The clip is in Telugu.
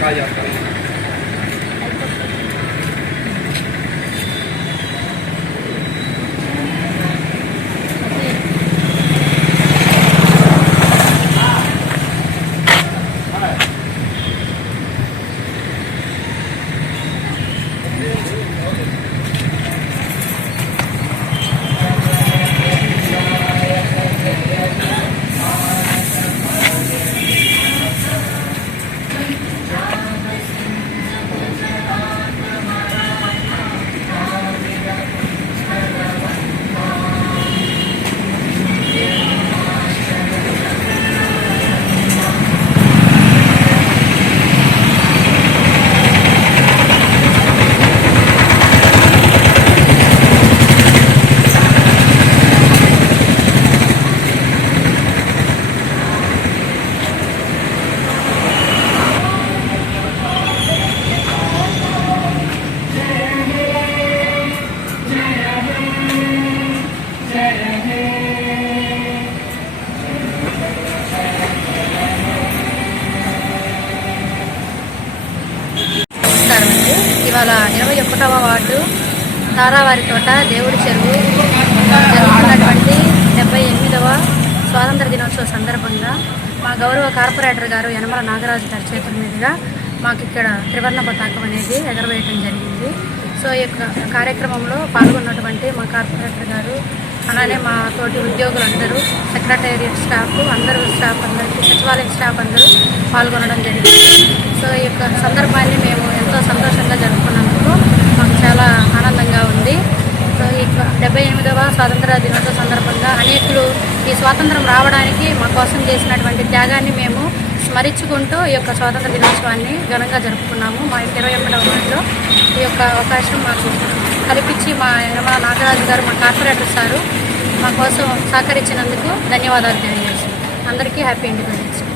కాల్ చేస్తాను. ఇవాళ 21వ వార్డు తారావారి తోట దేవుడి చెరువు జరుగుతున్నటువంటి 78వ స్వాతంత్ర దినోత్సవ సందర్భంగా మా గౌరవ కార్పొరేటర్ గారు యనమల నాగరాజు గారి చేతుల మీదుగా మాకు ఇక్కడ త్రివర్ణ పతాకం అనేది ఎగరవేయటం జరిగింది. సో ఈ యొక్క కార్యక్రమంలో పాల్గొన్నటువంటి మా కార్పొరేటర్ గారు అలానే మా తోటి ఉద్యోగులందరూ, సెక్రటేరియట్ స్టాఫ్ అందరూ, అందరికీ సచివాలయం స్టాఫ్ అందరూ పాల్గొనడం జరిగింది. సో ఈ యొక్క సందర్భాన్ని మేము ఎంతో సంతోషంగా జరుపుకున్నందుకు మాకు చాలా ఆనందంగా ఉంది. సో ఈ 78వ స్వాతంత్ర దినోత్సవ సందర్భంగా అనేకులు ఈ స్వాతంత్రం రావడానికి మా కోసం చేసినటువంటి త్యాగాన్ని మేము స్మరించుకుంటూ ఈ యొక్క స్వాతంత్ర దినోత్సవాన్ని ఘనంగా జరుపుకున్నాము. మా 21వ వార్డులో ఈ యొక్క అవకాశం మాకు కల్పించి మా యనమల నాగరాజు గారు, మా కార్పొరేటర్ సారు మా కోసం సహకరించినందుకు ధన్యవాదాలు తెలియజేస్తున్నాం. అందరికీ హ్యాపీ ఇండిపెండెన్స్ డే.